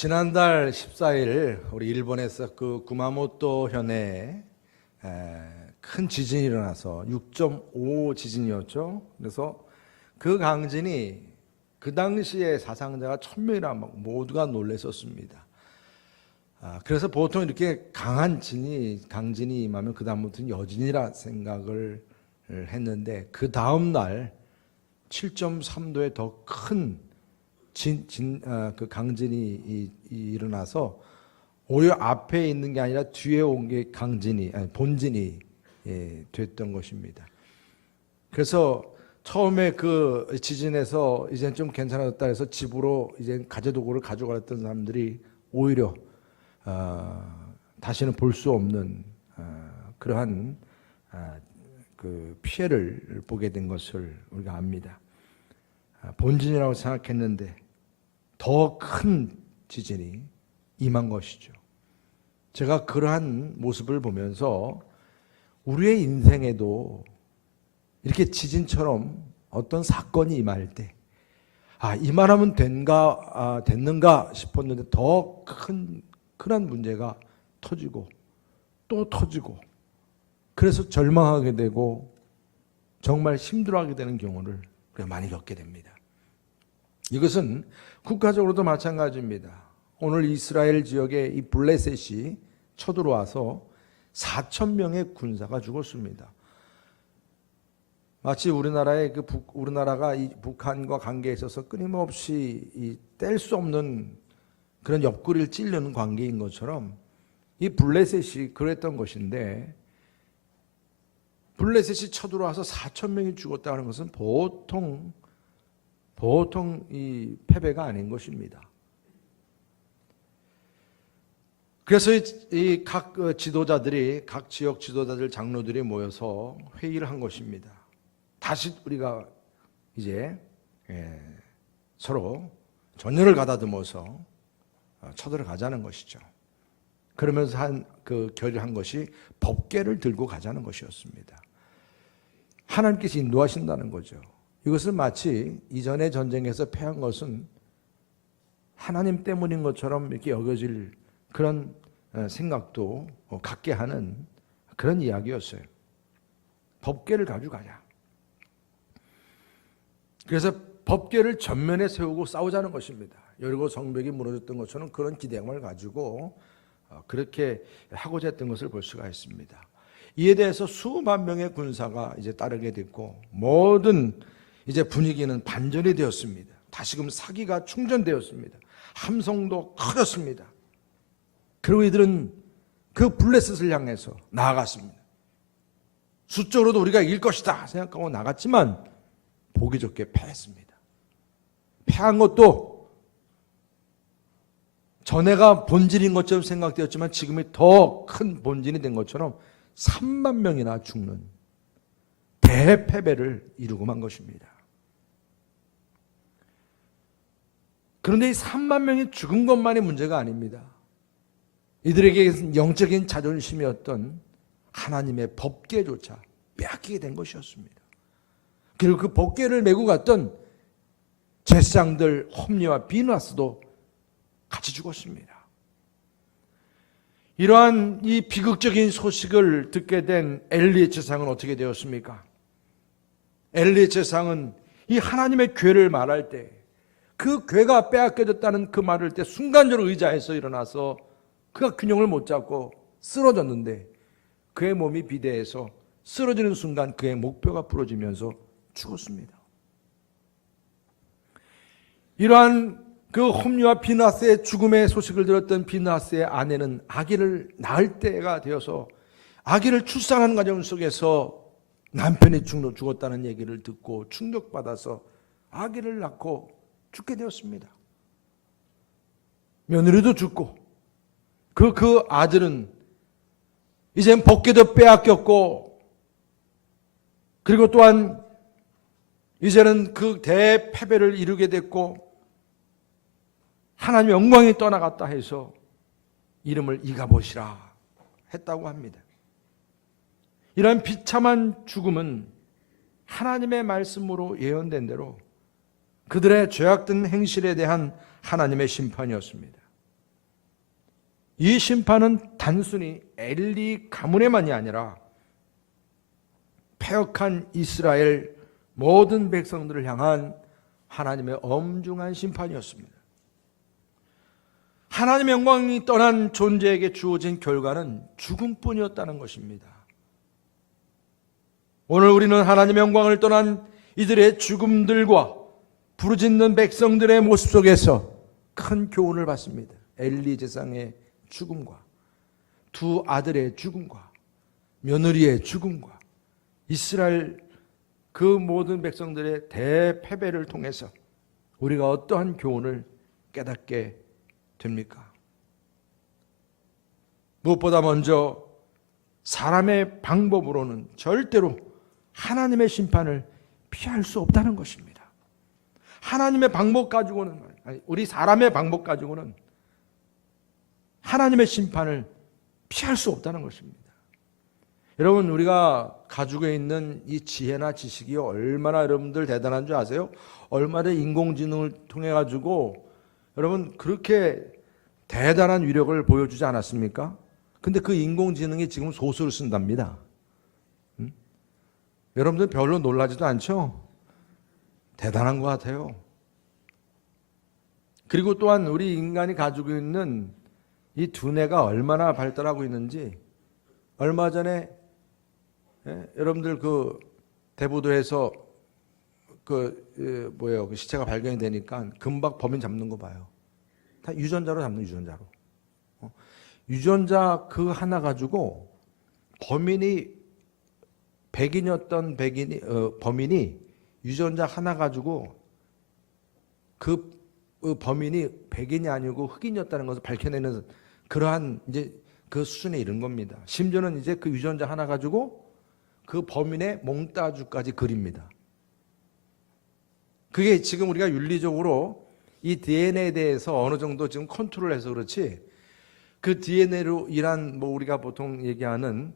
지난달 14일 우리 일본에서 그 구마모토 현에 큰 지진이 일어나서 6.5 지진이었죠. 그래서 그 강진이 그 당시에 사상자가 1000명이나 모두가 놀랐었습니다. 그래서 보통 이렇게 강진이 임하면 그 다음부터는 여진이라 생각을 했는데, 그 다음 날 7.3도의 더 큰 그 강진이 일어나서 오히려 앞에 있는 게 아니라 뒤에 온 게 본진이 됐던 것입니다. 그래서 처음에 그 지진에서 이제 좀 괜찮아졌다 해서 집으로 이제 가재도구를 가져갔던 사람들이 오히려 다시는 볼 수 없는 그러한 그 피해를 보게 된 것을 우리가 압니다. 본진이라고 생각했는데 더 큰 지진이 임한 것이죠. 제가 그러한 모습을 보면서 우리의 인생에도 이렇게 지진처럼 어떤 사건이 임할 때 이만하면 됐는가 싶었는데 더 큰 문제가 터지고 또 터지고, 그래서 절망하게 되고 정말 힘들어하게 되는 경우를 우리가 많이 겪게 됩니다. 이것은 국가적으로도 마찬가지입니다. 오늘 이스라엘 지역에 이 블레셋이 쳐들어와서 4,000명의 군사가 죽었습니다. 마치 우리나라가 이 북한과 관계에 있어서 끊임없이 뗄 수 없는 그런 옆구리를 찌르는 관계인 것처럼 이 블레셋이 그랬던 것인데, 블레셋이 쳐들어와서 4,000명이 죽었다는 것은 보통 이 패배가 아닌 것입니다. 그래서 이 각 지도자들이, 각 지역 지도자들, 장로들이 모여서 회의를 한 것입니다. 다시 우리가 이제 서로 전열을 가다듬어서 쳐들어가자는 것이죠. 그러면서 결의한 것이 법궤를 들고 가자는 것이었습니다. 하나님께서 인도하신다는 거죠. 이것은 마치 이전의 전쟁에서 패한 것은 하나님 때문인 것처럼 이렇게 여겨질 그런 생각도 갖게 하는 그런 이야기였어요. 법궤를 가져가자. 그래서 법궤를 전면에 세우고 싸우자는 것입니다. 여리고 성벽이 무너졌던 것처럼 그런 기대감을 가지고 그렇게 하고자 했던 것을 볼 수가 있습니다. 이에 대해서 수만 명의 군사가 이제 따르게 됐고, 모든 이제 분위기는 반전이 되었습니다. 다시금 사기가 충전되었습니다. 함성도 커졌습니다. 그리고 이들은 그 블레셋을 향해서 나아갔습니다. 수적으로도 우리가 이길 것이다 생각하고 나갔지만 보기 좋게 패했습니다. 패한 것도 전에가 본질인 것처럼 생각되었지만 지금이 더 큰 본질이 된 것처럼 3만 명이나 죽는 대패배를 이루고 만 것입니다. 그런데 이 3만 명이 죽은 것만이 문제가 아닙니다. 이들에게 영적인 자존심이었던 하나님의 법궤조차 빼앗기게 된 것이었습니다. 그리고 그 법궤를 메고 갔던 제사장들 홈리와 비누아스도 같이 죽었습니다. 이러한 이 비극적인 소식을 듣게 된 엘리의 제사장은 어떻게 되었습니까? 엘리의 제사장은 이 하나님의 궤를 말할 때, 그 궤가 빼앗겨졌다는 그 말을 때 순간적으로 의자에서 일어나서 그가 균형을 못 잡고 쓰러졌는데, 그의 몸이 비대해서 쓰러지는 순간 그의 목뼈가 부러지면서 죽었습니다. 이러한 그 홈리와 비누아스의 죽음의 소식을 들었던 비누아스의 아내는 아기를 낳을 때가 되어서 아기를 출산하는 과정 속에서 남편이 죽었다는 얘기를 듣고 충격받아서 아기를 낳고 죽게 되었습니다. 며느리도 죽고 그 아들은 이젠 법궤도 빼앗겼고, 그리고 또한 이제는 그 대패배를 이루게 됐고 하나님의 영광이 떠나갔다 해서 이름을 이가봇이라 했다고 합니다. 이러한 비참한 죽음은 하나님의 말씀으로 예언된 대로 그들의 죄악된 행실에 대한 하나님의 심판이었습니다. 이 심판은 단순히 엘리 가문에만이 아니라 패역한 이스라엘 모든 백성들을 향한 하나님의 엄중한 심판이었습니다. 하나님의 영광이 떠난 존재에게 주어진 결과는 죽음뿐이었다는 것입니다. 오늘 우리는 하나님의 영광을 떠난 이들의 죽음들과 부르짖는 백성들의 모습 속에서 큰 교훈을 받습니다. 엘리 제사장의 죽음과 두 아들의 죽음과 며느리의 죽음과 이스라엘 그 모든 백성들의 대패배를 통해서 우리가 어떠한 교훈을 깨닫게 됩니까? 무엇보다 먼저 사람의 방법으로는 절대로 하나님의 심판을 피할 수 없다는 것입니다. 하나님의 방법 가지고는, 우리 사람의 방법 가지고는 하나님의 심판을 피할 수 없다는 것입니다. 여러분, 우리가 가지고 있는 이 지혜나 지식이 얼마나 여러분들 대단한 줄 아세요? 얼마나 인공지능을 통해 가지고 여러분 그렇게 대단한 위력을 보여주지 않았습니까? 근데 그 인공지능이 지금 소설을 쓴답니다. 여러분들 별로 놀라지도 않죠? 대단한 것 같아요. 그리고 또한 우리 인간이 가지고 있는 이 두뇌가 얼마나 발달하고 있는지 얼마 전에 여러분들 그 대부도에서 그 시체가 발견이 되니까 금방 범인 잡는 거 봐요. 다 유전자로 잡는 유전자로. 유전자 그 하나 가지고 범인이 백인이었던 범인이 유전자 하나 가지고 그 범인이 백인이 아니고 흑인이었다는 것을 밝혀내는 그러한 이제 그 수준에 이른 겁니다. 심지어는 이제 그 유전자 하나 가지고 그 범인의 몽따주까지 그립니다. 그게 지금 우리가 윤리적으로 이 DNA에 대해서 어느 정도 지금 컨트롤해서 그렇지, 그 DNA로 일한 우리가 보통 얘기하는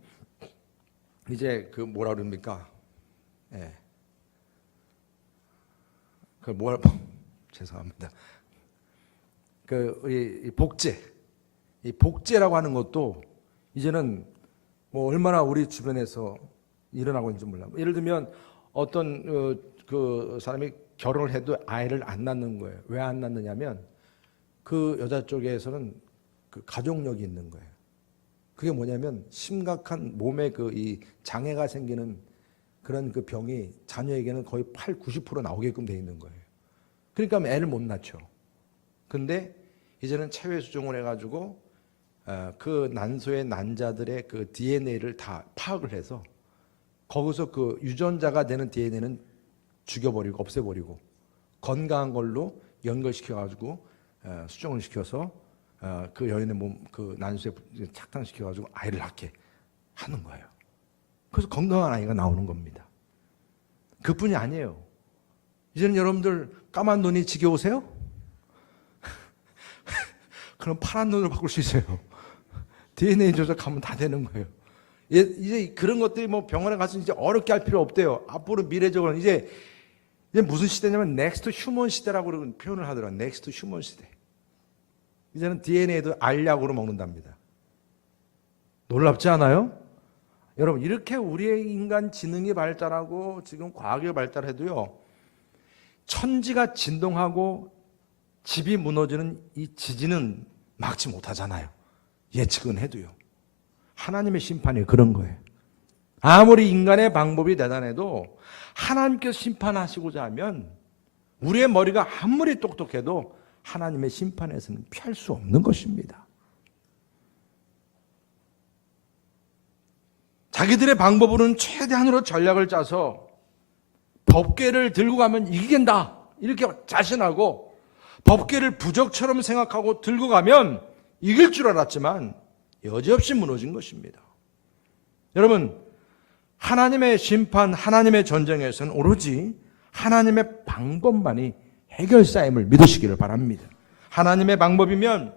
이제 그 뭐라 그럽니까? 예. 그 뭐라 죄송합니다. 그 우리 이 복제라고 하는 것도 이제는 얼마나 우리 주변에서 일어나고 있는지 몰라요. 예를 들면 어떤 그 사람이 결혼을 해도 아이를 안 낳는 거예요. 왜 안 낳느냐면 그 여자 쪽에서는 그 가족력이 있는 거예요. 그게 뭐냐면 심각한 몸에 이 장애가 생기는 그런 그 병이 자녀에게는 거의 80~90% 나오게끔 돼 있는 거예요. 그러니까 애를 못 낳죠. 근데 이제는 체외 수정을 해가지고 그 난소의 난자들의 그 DNA를 다 파악을 해서 거기서 그 유전자가 되는 DNA는 죽여버리고 없애버리고 건강한 걸로 연결시켜가지고 수정을 시켜서 그 여인의 몸 그 난소에 착탕시켜가지고 아이를 낳게 하는 거예요. 그래서 건강한 아이가 나오는 겁니다. 그뿐이 아니에요. 이제는 여러분들 까만 눈이 지겨우세요? 그럼 파란 눈으로 바꿀 수 있어요. DNA 조작하면 다 되는 거예요. 이제 그런 것들이 병원에 가서 이제 어렵게 할 필요 없대요. 앞으로 미래적으로는 이제 무슨 시대냐면 넥스트 휴먼 시대라고 표현을 하더라고요. 넥스트 휴먼 시대. 이제는 DNA도 알약으로 먹는답니다. 놀랍지 않아요? 여러분, 이렇게 우리의 인간 지능이 발달하고 지금 과학이 발달해도요, 천지가 진동하고 집이 무너지는 이 지진은 막지 못하잖아요. 예측은 해도요. 하나님의 심판이 그런 거예요. 아무리 인간의 방법이 대단해도 하나님께서 심판하시고자 하면 우리의 머리가 아무리 똑똑해도 하나님의 심판에서는 피할 수 없는 것입니다. 자기들의 방법으로는 최대한으로 전략을 짜서 법궤를 들고 가면 이긴다 이렇게 자신하고 법궤를 부적처럼 생각하고 들고 가면 이길 줄 알았지만 여지없이 무너진 것입니다. 여러분, 하나님의 심판, 하나님의 전쟁에서는 오로지 하나님의 방법만이 해결사임을 믿으시기를 바랍니다. 하나님의 방법이면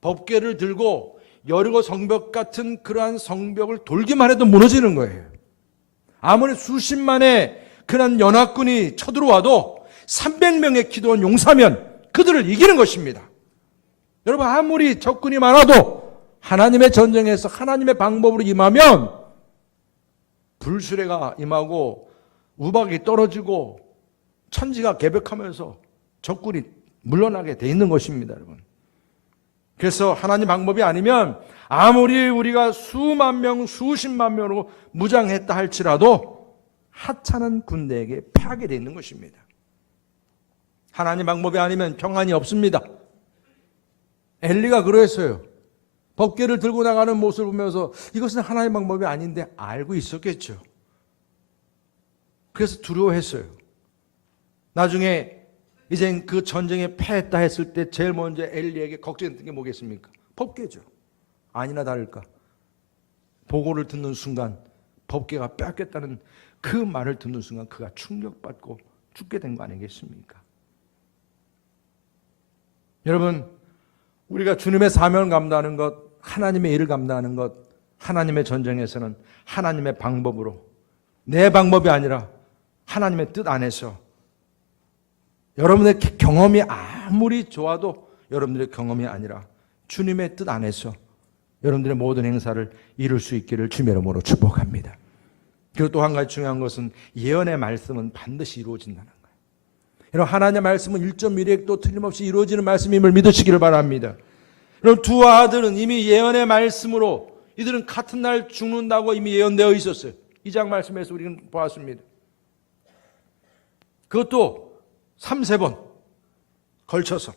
법궤를 들고 여리고 성벽 같은 그러한 성벽을 돌기만 해도 무너지는 거예요. 아무리 수십만의 그런 연합군이 쳐들어와도 300명의 기도원 용사면 그들을 이기는 것입니다. 여러분, 아무리 적군이 많아도 하나님의 전쟁에서 하나님의 방법으로 임하면 불수레가 임하고 우박이 떨어지고 천지가 개벽하면서 적군이 물러나게 돼 있는 것입니다, 여러분. 그래서 하나님 방법이 아니면 아무리 우리가 수만 명, 수십만 명으로 무장했다 할지라도 하찮은 군대에게 패하게 돼 있는 것입니다. 하나님 방법이 아니면 평안이 없습니다. 엘리가 그랬어요. 법궤를 들고 나가는 모습을 보면서 이것은 하나님 방법이 아닌데 알고 있었겠죠. 그래서 두려워했어요. 나중에 이젠 그 전쟁에 패했다 했을 때 제일 먼저 엘리에게 걱정했던 게 뭐겠습니까? 법궤죠. 아니나 다를까 보고를 듣는 순간 법궤가 뺏겼다는 그 말을 듣는 순간 그가 충격받고 죽게 된 거 아니겠습니까? 여러분, 우리가 주님의 사명을 감당하는 것, 하나님의 일을 감당하는 것, 하나님의 전쟁에서는 하나님의 방법으로, 내 방법이 아니라 하나님의 뜻 안에서, 여러분의 경험이 아무리 좋아도 여러분들의 경험이 아니라 주님의 뜻 안에서 여러분들의 모든 행사를 이룰 수 있기를 주님의 이름으로 축복합니다. 그리고 또 한 가지 중요한 것은 예언의 말씀은 반드시 이루어진다는 거예요. 여러분, 하나님의 말씀은 1.1획도 틀림없이 이루어지는 말씀임을 믿으시기를 바랍니다. 여러분, 두 아들은 이미 예언의 말씀으로 이들은 같은 날 죽는다고 이미 예언되어 있었어요. 2장 말씀에서 우리는 보았습니다. 그것도 3-4번 걸쳐서.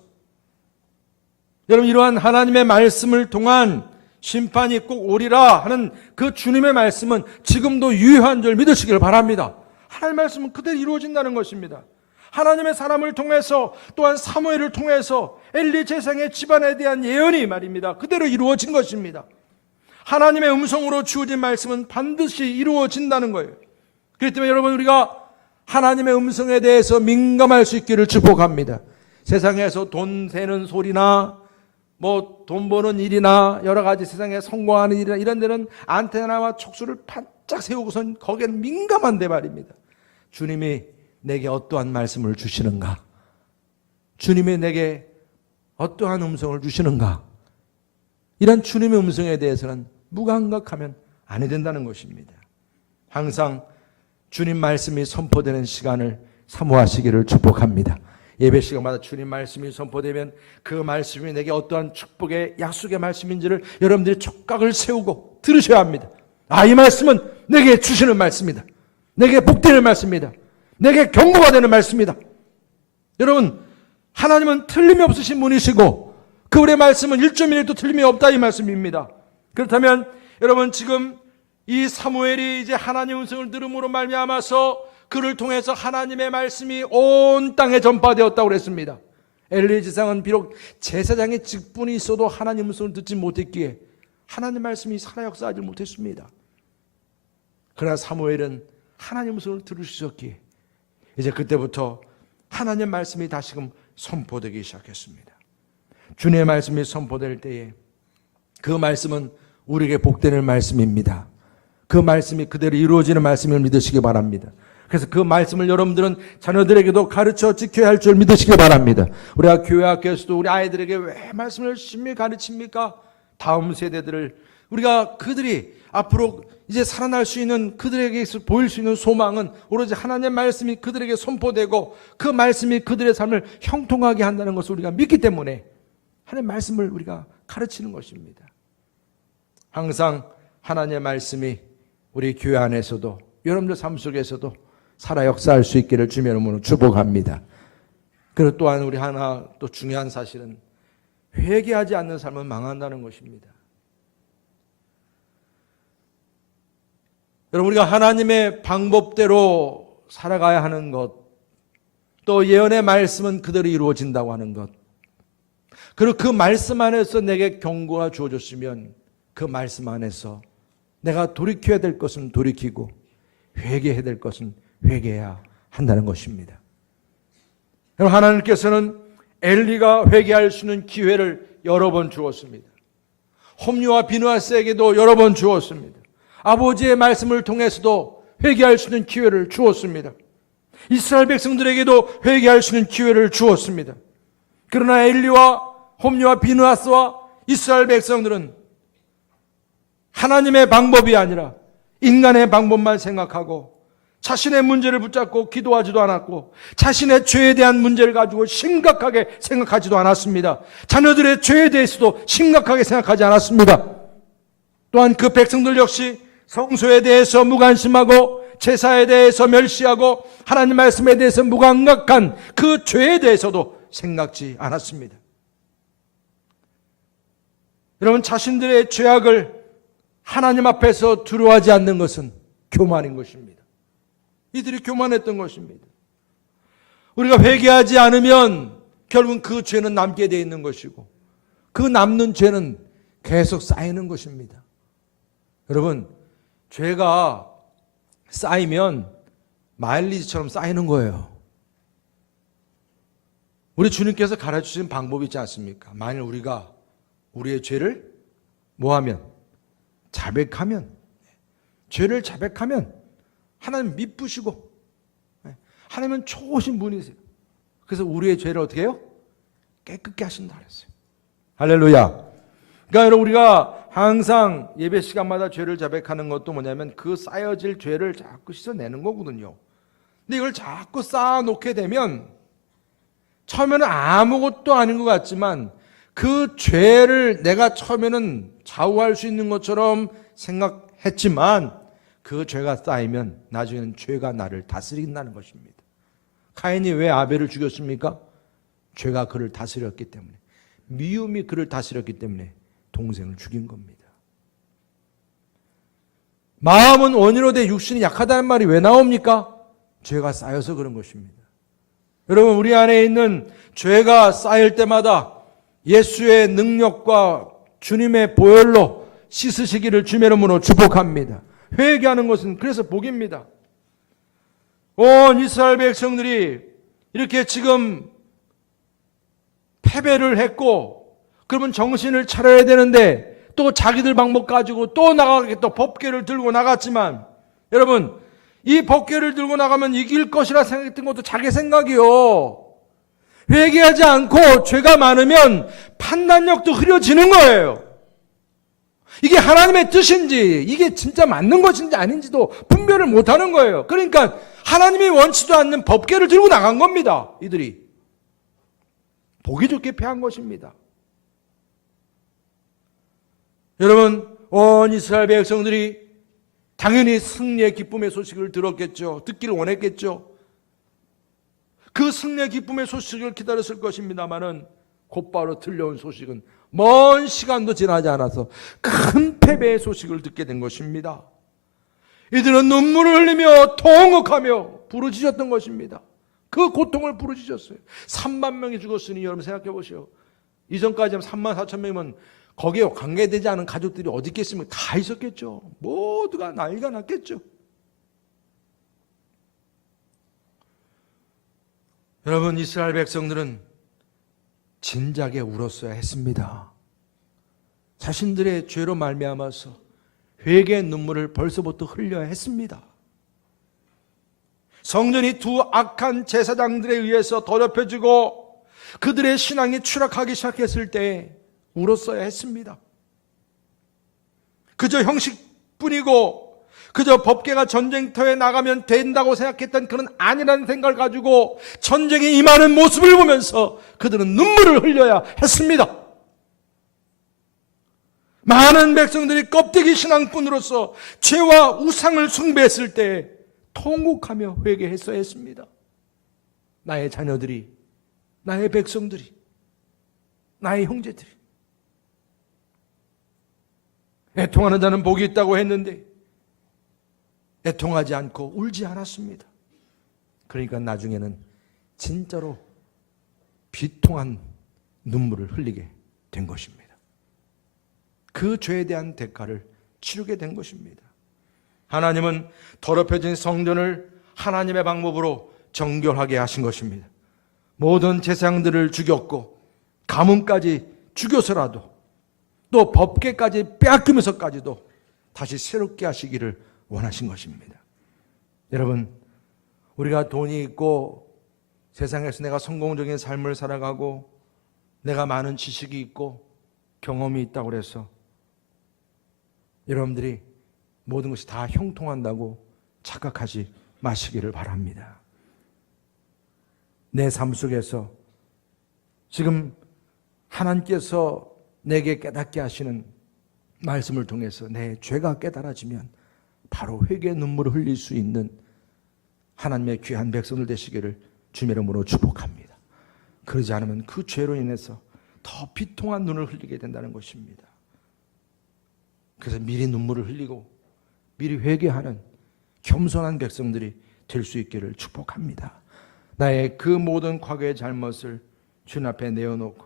여러분, 이러한 하나님의 말씀을 통한 심판이 꼭 오리라 하는 그 주님의 말씀은 지금도 유효한 줄 믿으시길 바랍니다. 하나님의 말씀은 그대로 이루어진다는 것입니다. 하나님의 사람을 통해서 또한 사무엘을 통해서 엘리 제사장의 집안에 대한 예언이 말입니다. 그대로 이루어진 것입니다. 하나님의 음성으로 주어진 말씀은 반드시 이루어진다는 거예요. 그렇기 때문에 여러분, 우리가 하나님의 음성에 대해서 민감할 수 있기를 축복합니다. 세상에서 돈 세는 소리나 돈 버는 일이나 여러 가지 세상에 성공하는 일이나 이런 데는 안테나와 촉수를 바짝 세우고선 거기엔 민감한데 말입니다. 주님이 내게 어떠한 말씀을 주시는가? 주님이 내게 어떠한 음성을 주시는가? 이런 주님의 음성에 대해서는 무감각하면 안 된다는 것입니다. 항상 주님 말씀이 선포되는 시간을 사모하시기를 축복합니다. 예배 시간마다 주님 말씀이 선포되면 그 말씀이 내게 어떠한 축복의 약속의 말씀인지를 여러분들이 촉각을 세우고 들으셔야 합니다. 이 말씀은 내게 주시는 말씀이다. 내게 복되는 말씀이다. 내게 경고가 되는 말씀이다. 여러분, 하나님은 틀림이 없으신 분이시고 그분의 말씀은 1.1도 틀림이 없다 이 말씀입니다. 그렇다면 여러분, 지금 이 사무엘이 이제 하나님의 음성을 들음으로 말미암아서 그를 통해서 하나님의 말씀이 온 땅에 전파되었다고 그랬습니다. 엘리 제사장은 비록 제사장의 직분이 있어도 하나님의 음성을 듣지 못했기에 하나님의 말씀이 살아 역사하지 못했습니다. 그러나 사무엘은 하나님의 음성을 들을 수 있었기에 이제 그때부터 하나님의 말씀이 다시금 선포되기 시작했습니다. 주님의 말씀이 선포될 때에 그 말씀은 우리에게 복되는 말씀입니다. 그 말씀이 그대로 이루어지는 말씀을 믿으시기 바랍니다. 그래서 그 말씀을 여러분들은 자녀들에게도 가르쳐 지켜야 할 줄 믿으시기 바랍니다. 우리가 교회 학교에서도 우리 아이들에게 왜 말씀을 열심히 가르칩니까? 다음 세대들을 우리가 그들이 앞으로 이제 살아날 수 있는 그들에게서 보일 수 있는 소망은 오로지 하나님의 말씀이 그들에게 선포되고 그 말씀이 그들의 삶을 형통하게 한다는 것을 우리가 믿기 때문에 하나님의 말씀을 우리가 가르치는 것입니다. 항상 하나님의 말씀이 우리 교회 안에서도 여러분들 삶 속에서도 살아 역사할 수 있기를 주님의 이름으로 축복합니다. 그리고 또한 우리 하나 또 중요한 사실은 회개하지 않는 삶은 망한다는 것입니다. 여러분, 우리가 하나님의 방법대로 살아가야 하는 것, 또 예언의 말씀은 그대로 이루어진다고 하는 것, 그리고 그 말씀 안에서 내게 경고가 주어졌으면 그 말씀 안에서 내가 돌이켜야 될 것은 돌이키고 회개해야 될 것은 회개해야 한다는 것입니다. 여러분, 하나님께서는 엘리가 회개할 수 있는 기회를 여러 번 주었습니다. 홈리와 비느하스에게도 여러 번 주었습니다. 아버지의 말씀을 통해서도 회개할 수 있는 기회를 주었습니다. 이스라엘 백성들에게도 회개할 수 있는 기회를 주었습니다. 그러나 엘리와 홈리와 비느하스와 이스라엘 백성들은 하나님의 방법이 아니라 인간의 방법만 생각하고 자신의 문제를 붙잡고 기도하지도 않았고 자신의 죄에 대한 문제를 가지고 심각하게 생각하지도 않았습니다. 자녀들의 죄에 대해서도 심각하게 생각하지 않았습니다. 또한 그 백성들 역시 성소에 대해서 무관심하고 제사에 대해서 멸시하고 하나님 말씀에 대해서 무감각한 그 죄에 대해서도 생각지 않았습니다. 여러분, 자신들의 죄악을 하나님 앞에서 두려워하지 않는 것은 교만인 것입니다. 이들이 교만했던 것입니다. 우리가 회개하지 않으면 결국은 그 죄는 남게 되어 있는 것이고 그 남는 죄는 계속 쌓이는 것입니다. 여러분, 죄가 쌓이면 마일리지처럼 쌓이는 거예요. 우리 주님께서 가르쳐주신 방법이 있지 않습니까? 만일 우리가 우리의 죄를 뭐하면? 자백하면, 죄를 자백하면 하나님 미쁘시고 하나님은 좋으신 분이세요. 그래서 우리의 죄를 어떻게 해요? 깨끗게 하신다 그랬어요. 할렐루야. 그러니까 여러분, 우리가 항상 예배 시간마다 죄를 자백하는 것도 뭐냐면 그 쌓여질 죄를 자꾸 씻어내는 거거든요. 근데 이걸 자꾸 쌓아놓게 되면 처음에는 아무것도 아닌 것 같지만 그 죄를 내가 처음에는 좌우할 수 있는 것처럼 생각했지만 그 죄가 쌓이면 나중에는 죄가 나를 다스린다는 것입니다. 카인이 왜 아벨을 죽였습니까? 죄가 그를 다스렸기 때문에, 미움이 그를 다스렸기 때문에 동생을 죽인 겁니다. 마음은 원이로 돼 육신이 약하다는 말이 왜 나옵니까? 죄가 쌓여서 그런 것입니다. 여러분, 우리 안에 있는 죄가 쌓일 때마다 예수의 능력과 주님의 보혈로 씻으시기를 주의 이름으로 축복합니다. 회개하는 것은 그래서 복입니다. 온 이스라엘 백성들이 이렇게 지금 패배를 했고 그러면 정신을 차려야 되는데 또 자기들 방법 가지고 또 나가겠다 법궤를 들고 나갔지만, 여러분, 이 법궤를 들고 나가면 이길 것이라 생각했던 것도 자기 생각이요. 회개하지 않고 죄가 많으면 판단력도 흐려지는 거예요. 이게 하나님의 뜻인지 이게 진짜 맞는 것인지 아닌지도 분별을 못하는 거예요. 그러니까 하나님이 원치도 않는 법궤를 들고 나간 겁니다. 이들이 보기 좋게 패한 것입니다. 여러분, 온 이스라엘 백성들이 당연히 승리의 기쁨의 소식을 들었겠죠. 듣기를 원했겠죠. 그 승리의 기쁨의 소식을 기다렸을 것입니다마는 곧바로 들려온 소식은 먼 시간도 지나지 않아서 큰 패배의 소식을 듣게 된 것입니다. 이들은 눈물을 흘리며 통곡하며 부르짖었던 것입니다. 그 고통을 부르짖었어요. 3만 명이 죽었으니 여러분 생각해 보시오. 이전까지 하면 3만 4천 명이면 거기에 관계되지 않은 가족들이 어디 있겠습니까? 다 있었겠죠. 모두가 난리가 났겠죠. 여러분, 이스라엘 백성들은 진작에 울었어야 했습니다. 자신들의 죄로 말미암아서 회개의 눈물을 벌써부터 흘려야 했습니다. 성전이 두 악한 제사장들에 의해서 더럽혀지고 그들의 신앙이 추락하기 시작했을 때 울었어야 했습니다. 그저 형식뿐이고 그저 법궤가 전쟁터에 나가면 된다고 생각했던 그런 아니라는 생각을 가지고 전쟁에 임하는 모습을 보면서 그들은 눈물을 흘려야 했습니다. 많은 백성들이 껍데기 신앙꾼으로서 죄와 우상을 숭배했을 때 통곡하며 회개했어야 했습니다. 나의 자녀들이, 나의 백성들이, 나의 형제들이. 애통하는 자는 복이 있다고 했는데 애통하지 않고 울지 않았습니다. 그러니까 나중에는 진짜로 비통한 눈물을 흘리게 된 것입니다. 그 죄에 대한 대가를 치르게 된 것입니다. 하나님은 더럽혀진 성전을 하나님의 방법으로 정결하게 하신 것입니다. 모든 제사장들을 죽였고 가문까지 죽여서라도 또 법궤까지 빼앗기면서까지도 다시 새롭게 하시기를 원하신 것입니다. 여러분, 우리가 돈이 있고 세상에서 내가 성공적인 삶을 살아가고 내가 많은 지식이 있고 경험이 있다고 해서 여러분들이 모든 것이 다 형통한다고 착각하지 마시기를 바랍니다. 내 삶 속에서 지금 하나님께서 내게 깨닫게 하시는 말씀을 통해서 내 죄가 깨달아지면 바로 회개의 눈물을 흘릴 수 있는 하나님의 귀한 백성들 되시기를 주님의 이름으로 축복합니다. 그러지 않으면 그 죄로 인해서 더 비통한 눈을 흘리게 된다는 것입니다. 그래서 미리 눈물을 흘리고 미리 회개하는 겸손한 백성들이 될 수 있기를 축복합니다. 나의 그 모든 과거의 잘못을 주님 앞에 내어놓고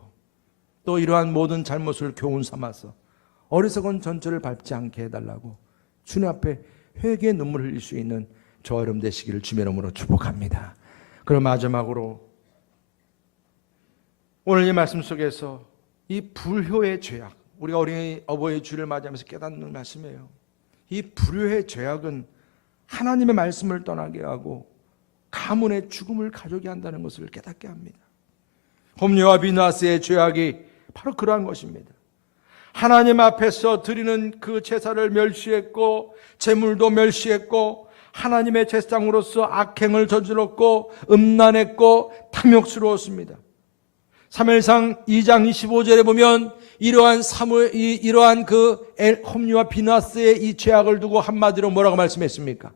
또 이러한 모든 잘못을 교훈 삼아서 어리석은 전철을 밟지 않게 해달라고 주님 앞에 회개의 눈물을 흘릴 수 있는 저와 여러분 되시기를 주님의 이름으로 축복합니다. 그럼 마지막으로 오늘 이 말씀 속에서 이 불효의 죄악, 우리가 어버이 주를 맞이하면서 깨닫는 말씀이에요. 이 불효의 죄악은 하나님의 말씀을 떠나게 하고 가문의 죽음을 가져게 한다는 것을 깨닫게 합니다. 홈리와 비나스의 죄악이 바로 그러한 것입니다. 하나님 앞에서 드리는 그 제사를 멸시했고 제물도 멸시했고 하나님의 제사장으로서 악행을 저질렀고 음란했고 탐욕스러웠습니다. 사무엘상 2장 25절에 보면 이러한 그 홈리와 비나스의 이 죄악을 두고 한마디로 뭐라고 말씀했습니까?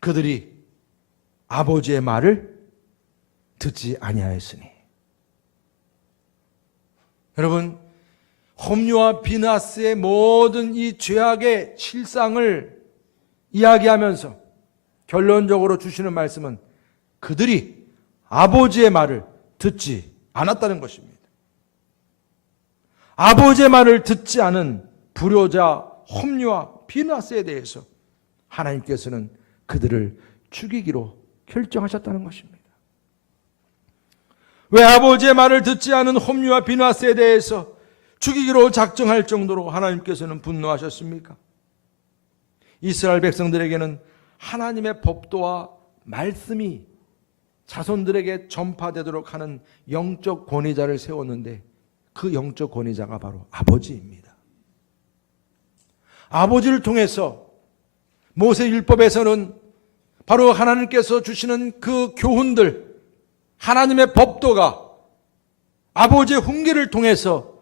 그들이 아버지의 말을 듣지 아니하였으니. 여러분, 홈리와 비나스의 모든 이 죄악의 실상을 이야기하면서 결론적으로 주시는 말씀은 그들이 아버지의 말을 듣지 않았다는 것입니다. 아버지의 말을 듣지 않은 불효자 홈리와 비나스에 대해서 하나님께서는 그들을 죽이기로 결정하셨다는 것입니다. 왜 아버지의 말을 듣지 않은 홈리와 비나스에 대해서 죽이기로 작정할 정도로 하나님께서는 분노하셨습니까? 이스라엘 백성들에게는 하나님의 법도와 말씀이 자손들에게 전파되도록 하는 영적 권위자를 세웠는데 그 영적 권위자가 바로 아버지입니다. 아버지를 통해서 모세 율법에서는 바로 하나님께서 주시는 그 교훈들, 하나님의 법도가 아버지의 훈계를 통해서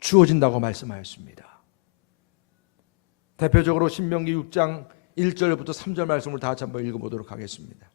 주어진다고 말씀하였습니다. 대표적으로 신명기 6장 1절부터 3절 말씀을 다 같이 한번 읽어보도록 하겠습니다.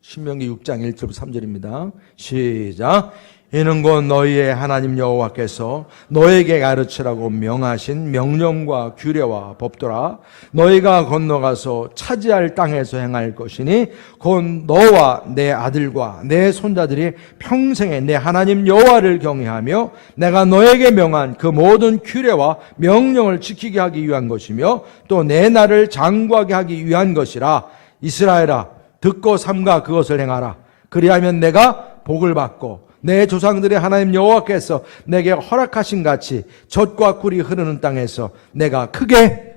신명기 6장 1절부터 3절입니다. 시작. 이는 곧 너희의 하나님 여호와께서 너에게 가르치라고 명하신 명령과 규례와 법도라. 너희가 건너가서 차지할 땅에서 행할 것이니 곧 너와 내 아들과 내 손자들이 평생에 내 하나님 여호와를 경외하며 내가 너에게 명한 그 모든 규례와 명령을 지키게 하기 위한 것이며 또 내 날을 장구하게 하기 위한 것이라. 이스라엘아, 듣고 삼가 그것을 행하라. 그리하면 내가 복을 받고 내 조상들의 하나님 여호와께서 내게 허락하신 같이 젖과 꿀이 흐르는 땅에서 내가 크게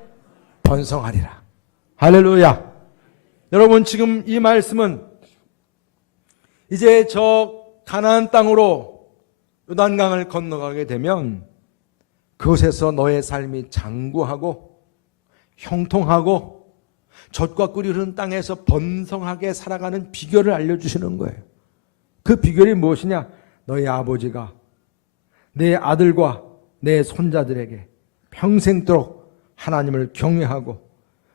번성하리라. 할렐루야. 여러분, 지금 이 말씀은 이제 저 가나안 땅으로 요단강을 건너가게 되면 그곳에서 너의 삶이 장구하고 형통하고 젖과 꿀이 흐르는 땅에서 번성하게 살아가는 비결을 알려주시는 거예요. 그 비결이 무엇이냐? 너희 아버지가 내 아들과 내 손자들에게 평생도록 하나님을 경외하고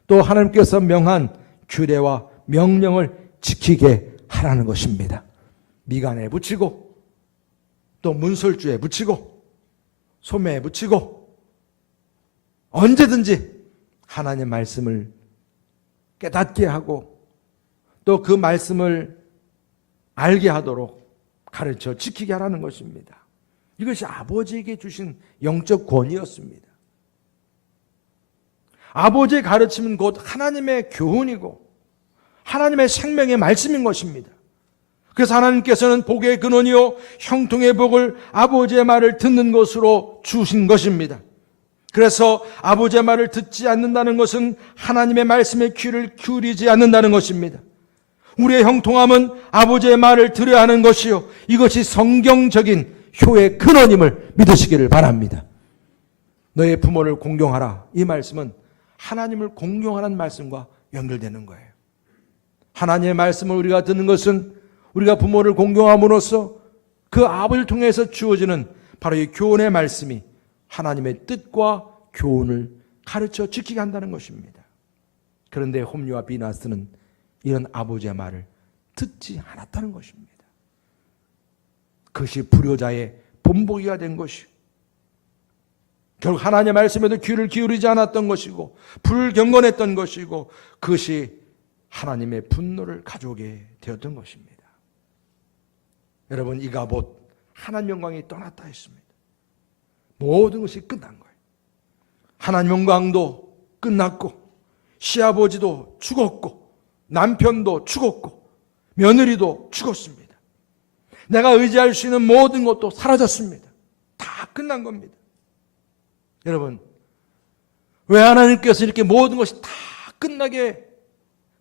또 하나님께서 명한 규례와 명령을 지키게 하라는 것입니다. 미간에 붙이고 또 문설주에 붙이고 소매에 붙이고 언제든지 하나님의 말씀을 깨닫게 하고 또 그 말씀을 알게 하도록 가르쳐 지키게 하라는 것입니다. 이것이 아버지에게 주신 영적 권위였습니다. 아버지의 가르침은 곧 하나님의 교훈이고 하나님의 생명의 말씀인 것입니다. 그래서 하나님께서는 복의 근원이요 형통의 복을 아버지의 말을 듣는 것으로 주신 것입니다. 그래서 아버지의 말을 듣지 않는다는 것은 하나님의 말씀에 귀를 기울이지 않는다는 것입니다. 우리의 형통함은 아버지의 말을 들어야 하는 것이요 이것이 성경적인 효의 근원임을 믿으시기를 바랍니다. 너의 부모를 공경하라. 이 말씀은 하나님을 공경하는 말씀과 연결되는 거예요. 하나님의 말씀을 우리가 듣는 것은 우리가 부모를 공경함으로써 그 아버지를 통해서 주어지는 바로 이 교훈의 말씀이 하나님의 뜻과 교훈을 가르쳐 지키게 한다는 것입니다. 그런데 홈리와 비나스는 이런 아버지의 말을 듣지 않았다는 것입니다. 그것이 불효자의 본보기가 된 것이고 결국 하나님의 말씀에도 귀를 기울이지 않았던 것이고 불경건했던 것이고 그것이 하나님의 분노를 가져오게 되었던 것입니다. 여러분, 이가봇 하나님 영광이 떠났다 했습니다. 모든 것이 끝난 거예요. 하나님 영광도 끝났고 시아버지도 죽었고 남편도 죽었고 며느리도 죽었습니다. 내가 의지할 수 있는 모든 것도 사라졌습니다. 다 끝난 겁니다. 여러분, 왜 하나님께서 이렇게 모든 것이 다 끝나게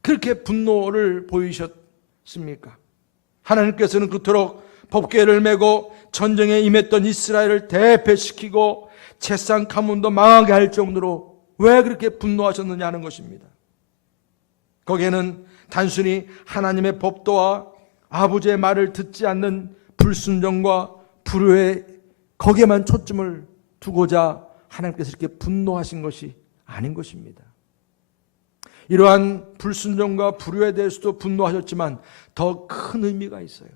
그렇게 분노를 보이셨습니까? 하나님께서는 그토록 법궤를 메고 전쟁에 임했던 이스라엘을 대패시키고 채산 가문도 망하게 할 정도로 왜 그렇게 분노하셨느냐 하는 것입니다. 거기에는 단순히 하나님의 법도와 아버지의 말을 듣지 않는 불순종과 불효에 거기에만 초점을 두고자 하나님께서 이렇게 분노하신 것이 아닌 것입니다. 이러한 불순종과 불효에 대해서도 분노하셨지만 더 큰 의미가 있어요.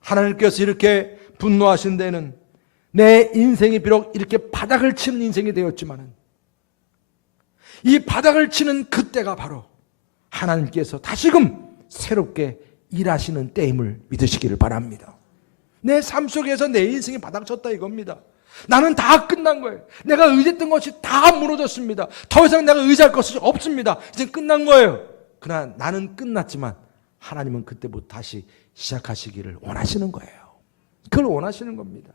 하나님께서 이렇게 분노하신 데는 내 인생이 비록 이렇게 바닥을 치는 인생이 되었지만 이 바닥을 치는 그때가 바로 하나님께서 다시금 새롭게 일하시는 때임을 믿으시기를 바랍니다. 내 삶 속에서 내 인생이 바닥쳤다 이겁니다. 나는 다 끝난 거예요. 내가 의지했던 것이 다 무너졌습니다. 더 이상 내가 의지할 것이 없습니다. 이제 끝난 거예요. 그러나 나는 끝났지만 하나님은 그때부터 다시 시작하시기를 원하시는 거예요. 그걸 원하시는 겁니다.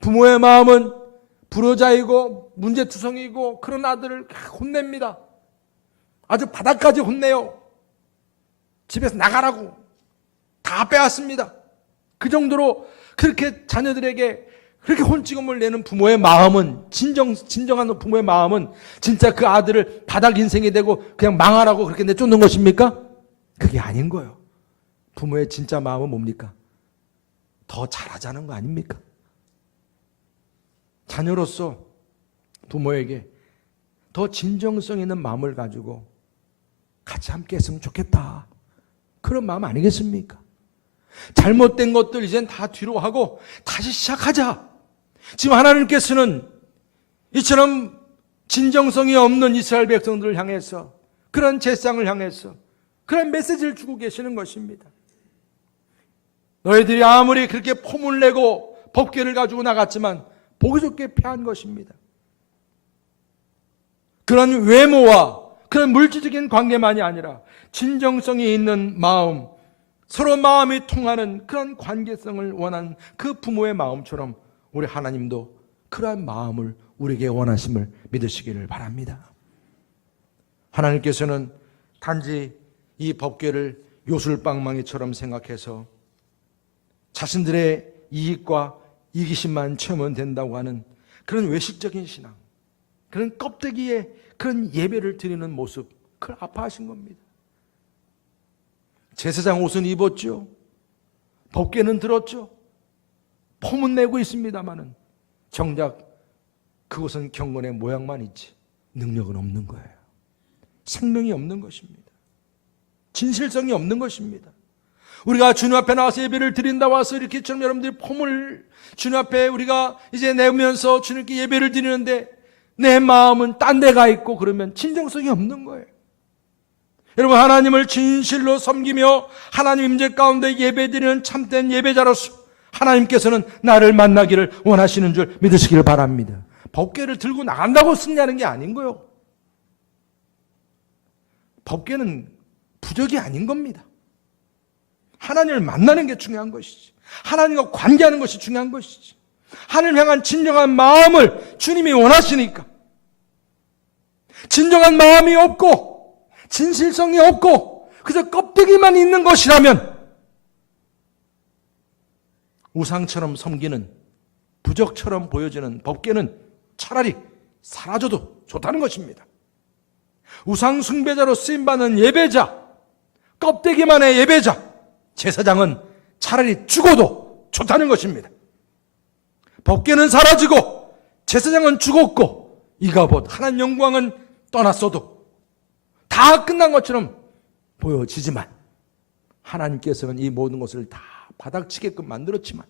부모의 마음은 불효자이고 문제투성이고 그런 아들을 혼냅니다. 아주 바닥까지 혼내요. 집에서 나가라고 다 빼앗습니다. 그 정도로 그렇게 자녀들에게 그렇게 혼찌검을 내는 부모의 마음은 진정한 부모의 마음은 진짜 그 아들을 바닥 인생이 되고 그냥 망하라고 그렇게 내쫓는 것입니까? 그게 아닌 거예요. 부모의 진짜 마음은 뭡니까? 더 잘하자는 거 아닙니까? 자녀로서 부모에게 더 진정성 있는 마음을 가지고 같이 함께 했으면 좋겠다. 그런 마음 아니겠습니까? 잘못된 것들 이젠 다 뒤로 하고 다시 시작하자. 지금 하나님께서는 이처럼 진정성이 없는 이스라엘 백성들을 향해서 그런 제상을 향해서 그런 메시지를 주고 계시는 것입니다. 너희들이 아무리 그렇게 폼을 내고 법궤를 가지고 나갔지만 보기 좋게 패한 것입니다. 그런 외모와 그런 물질적인 관계만이 아니라 진정성이 있는 마음, 서로 마음이 통하는 그런 관계성을 원하는 그 부모의 마음처럼 우리 하나님도 그러한 마음을 우리에게 원하심을 믿으시기를 바랍니다. 하나님께서는 단지 이 법궤를 요술방망이처럼 생각해서 자신들의 이익과 이기심만 채우면 된다고 하는 그런 외식적인 신앙, 그런 껍데기에 그런 예배를 드리는 모습, 그걸 아파하신 겁니다. 제사장 옷은 입었죠. 법궤는 들었죠. 폼은 내고 있습니다마는 정작 그것은 경건의 모양만 있지 능력은 없는 거예요. 생명이 없는 것입니다. 진실성이 없는 것입니다. 우리가 주님 앞에 나와서 예배를 드린다 와서 이렇게처럼 여러분들이 폼을 주님 앞에 우리가 이제 내면서 주님께 예배를 드리는데 내 마음은 딴 데 가 있고 그러면 진정성이 없는 거예요. 여러분, 하나님을 진실로 섬기며 하나님 임재 가운데 예배드리는 참된 예배자로서 하나님께서는 나를 만나기를 원하시는 줄 믿으시기를 바랍니다. 법궤를 들고 나간다고 승리하는 게 아닌 거예요. 법궤는 부적이 아닌 겁니다. 하나님을 만나는 게 중요한 것이지. 하나님과 관계하는 것이 중요한 것이지. 하나님 향한 진정한 마음을 주님이 원하시니까. 진정한 마음이 없고 진실성이 없고 그저 껍데기만 있는 것이라면 우상처럼 섬기는 부적처럼 보여지는 법궤는 차라리 사라져도 좋다는 것입니다. 우상 숭배자로 쓰임받는 예배자, 껍데기만의 예배자, 제사장은 차라리 죽어도 좋다는 것입니다. 법궤는 사라지고 제사장은 죽었고 이가봇 하나님 영광은 떠났어도 다 끝난 것처럼 보여지지만 하나님께서는 이 모든 것을 다 바닥치게끔 만들었지만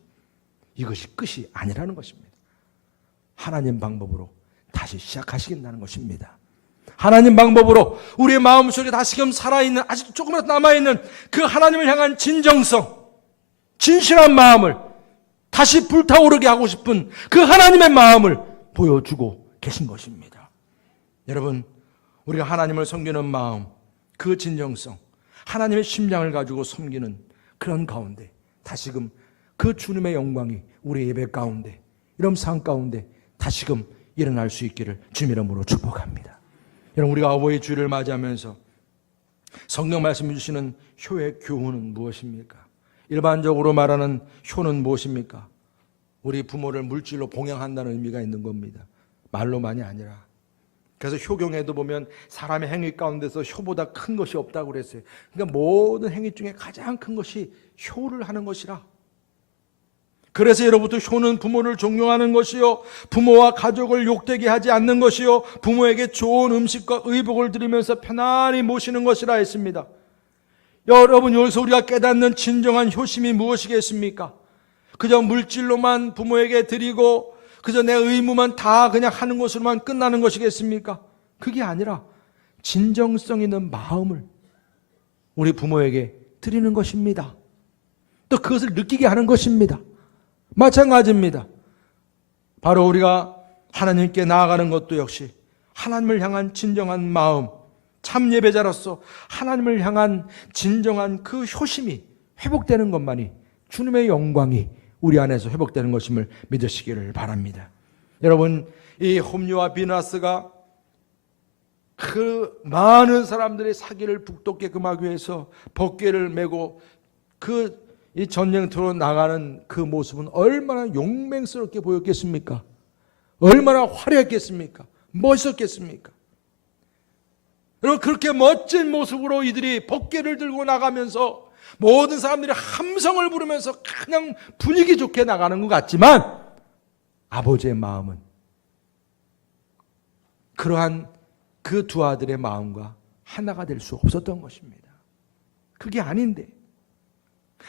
이것이 끝이 아니라는 것입니다. 하나님 방법으로 다시 시작하시겠다는 것입니다. 하나님 방법으로 우리의 마음속에 다시금 살아있는, 아직도 조금이라도 남아있는 그 하나님을 향한 진정성, 진실한 마음을 다시 불타오르게 하고 싶은 그 하나님의 마음을 보여주고 계신 것입니다. 여러분, 우리가 하나님을 섬기는 마음, 그 진정성, 하나님의 심장을 가지고 섬기는 그런 가운데 다시금 그 주님의 영광이 우리 예배 가운데, 이런 삶 가운데 다시금 일어날 수 있기를 주님 이름으로 축복합니다. 여러분, 우리가 어버이 주일을 맞이하면서 성경 말씀해 주시는 효의 교훈은 무엇입니까? 일반적으로 말하는 효는 무엇입니까? 우리 부모를 물질로 봉양한다는 의미가 있는 겁니다. 말로만이 아니라. 그래서 효경에도 보면 사람의 행위 가운데서 효보다 큰 것이 없다고 그랬어요. 그러니까 모든 행위 중에 가장 큰 것이 효를 하는 것이라. 그래서 예로부터 효는 부모를 존경하는 것이요, 부모와 가족을 욕되게 하지 않는 것이요, 부모에게 좋은 음식과 의복을 드리면서 편안히 모시는 것이라 했습니다. 여러분, 여기서 우리가 깨닫는 진정한 효심이 무엇이겠습니까? 그저 물질로만 부모에게 드리고 그저 내 의무만 다 그냥 하는 것으로만 끝나는 것이겠습니까? 그게 아니라 진정성 있는 마음을 우리 부모에게 드리는 것입니다. 또 그것을 느끼게 하는 것입니다. 마찬가지입니다. 바로 우리가 하나님께 나아가는 것도 역시 하나님을 향한 진정한 마음, 참 예배자로서 하나님을 향한 진정한 그 효심이 회복되는 것만이 주님의 영광이 우리 안에서 회복되는 것임을 믿으시기를 바랍니다. 여러분, 이 홈리와 비나스가 그 많은 사람들의 사기를 북돋게끔 하기 위해서 법궤를 메고 이 전쟁터로 나가는 그 모습은 얼마나 용맹스럽게 보였겠습니까? 얼마나 화려했겠습니까? 멋있었겠습니까? 여러분, 그렇게 멋진 모습으로 이들이 법궤를 들고 나가면서 모든 사람들이 함성을 부르면서 그냥 분위기 좋게 나가는 것 같지만 아버지의 마음은 그러한 그 두 아들의 마음과 하나가 될 수 없었던 것입니다. 그게 아닌데,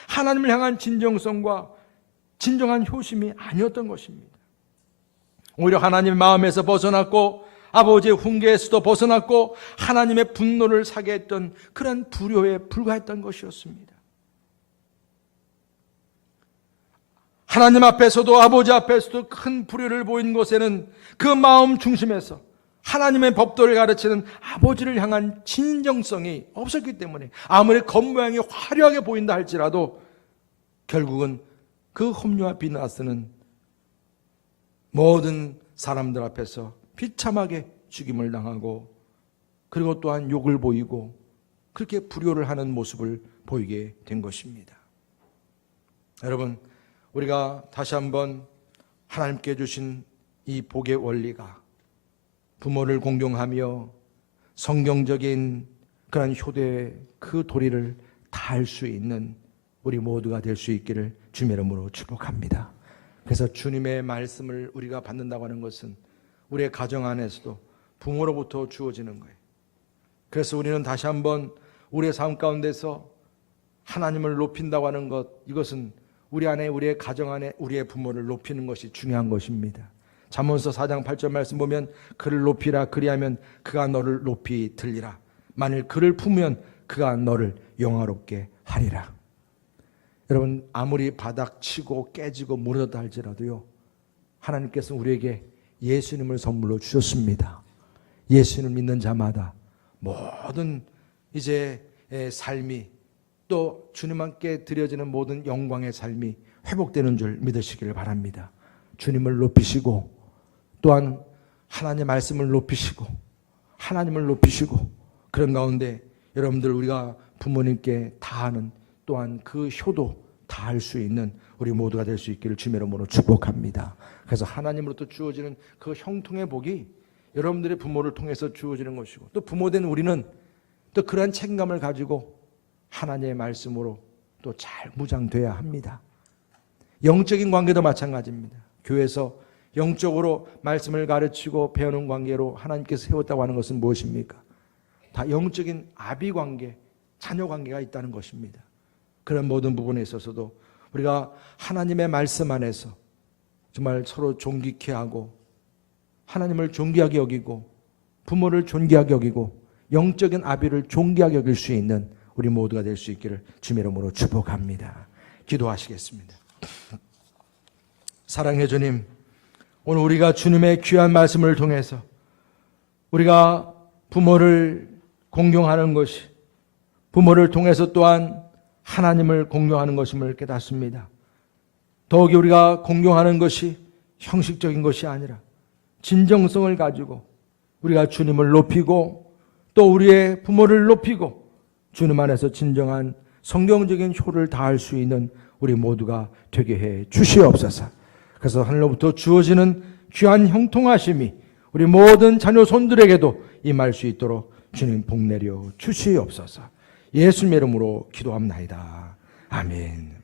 하나님을 향한 진정성과 진정한 효심이 아니었던 것입니다. 오히려 하나님의 마음에서 벗어났고 아버지의 훈계에서도 벗어났고 하나님의 분노를 사게 했던 그런 불효에 불과했던 것이었습니다. 하나님 앞에서도 아버지 앞에서도 큰 불효를 보인 것에는 그 마음 중심에서 하나님의 법도를 가르치는 아버지를 향한 진정성이 없었기 때문에 아무리 겉모양이 화려하게 보인다 할지라도 결국은 그 홈리와 비나스는 모든 사람들 앞에서 비참하게 죽임을 당하고 그리고 또한 욕을 보이고 그렇게 불효를 하는 모습을 보이게 된 것입니다. 여러분, 우리가 다시 한번 하나님께 주신 이 복의 원리가 부모를 공경하며 성경적인 그런 효대의 그 도리를 다할 수 있는 우리 모두가 될 수 있기를 주님의 이름으로 축복합니다. 그래서 주님의 말씀을 우리가 받는다고 하는 것은 우리의 가정 안에서도 부모로부터 주어지는 거예요. 그래서 우리는 다시 한번 우리의 삶 가운데서 하나님을 높인다고 하는 것, 이것은 우리 안에, 우리의 가정 안에 우리의 부모를 높이는 것이 중요한 것입니다. 잠언서 4장 8절 말씀 보면 그를 높이라, 그리하면 그가 너를 높이 들리라. 만일 그를 품으면 그가 너를 영화롭게 하리라. 여러분, 아무리 바닥치고 깨지고 무너졌다 할지라도요, 하나님께서 우리에게 예수님을 선물로 주셨습니다. 예수님을 믿는 자마다 모든 이제 삶이 또 주님께 드려지는 모든 영광의 삶이 회복되는 줄 믿으시기를 바랍니다. 주님을 높이시고 또한 하나님의 말씀을 높이시고 하나님을 높이시고 그런 가운데 여러분들 우리가 부모님께 다하는 또한 그 효도 다할 수 있는 우리 모두가 될 수 있기를 주님의 이름으로 축복합니다. 그래서 하나님으로부터 주어지는 그 형통의 복이 여러분들의 부모를 통해서 주어지는 것이고, 또 부모된 우리는 또 그러한 책임감을 가지고 하나님의 말씀으로 또 잘 무장돼야 합니다. 영적인 관계도 마찬가지입니다. 교회에서 영적으로 말씀을 가르치고 배우는 관계로 하나님께서 세웠다고 하는 것은 무엇입니까? 다 영적인 아비 관계, 자녀 관계가 있다는 것입니다. 그런 모든 부분에 있어서도 우리가 하나님의 말씀 안에서 정말 서로 존귀케 하고 하나님을 존귀하게 여기고 부모를 존귀하게 여기고 영적인 아비를 존귀하게 여길 수 있는 우리 모두가 될 수 있기를 주의 이름으로 축복합니다. 기도하시겠습니다. 사랑해 주님, 오늘 우리가 주님의 귀한 말씀을 통해서 우리가 부모를 공경하는 것이 부모를 통해서 또한 하나님을 공경하는 것임을 깨닫습니다. 더욱이 우리가 공경하는 것이 형식적인 것이 아니라 진정성을 가지고 우리가 주님을 높이고 또 우리의 부모를 높이고 주님 안에서 진정한 성경적인 효를 다할 수 있는 우리 모두가 되게 해 주시옵소서. 그래서 하늘로부터 주어지는 귀한 형통하심이 우리 모든 자녀 손들에게도 임할 수 있도록 주님 복 내려 주시옵소서. 예수님의 이름으로 기도합나이다. 아멘.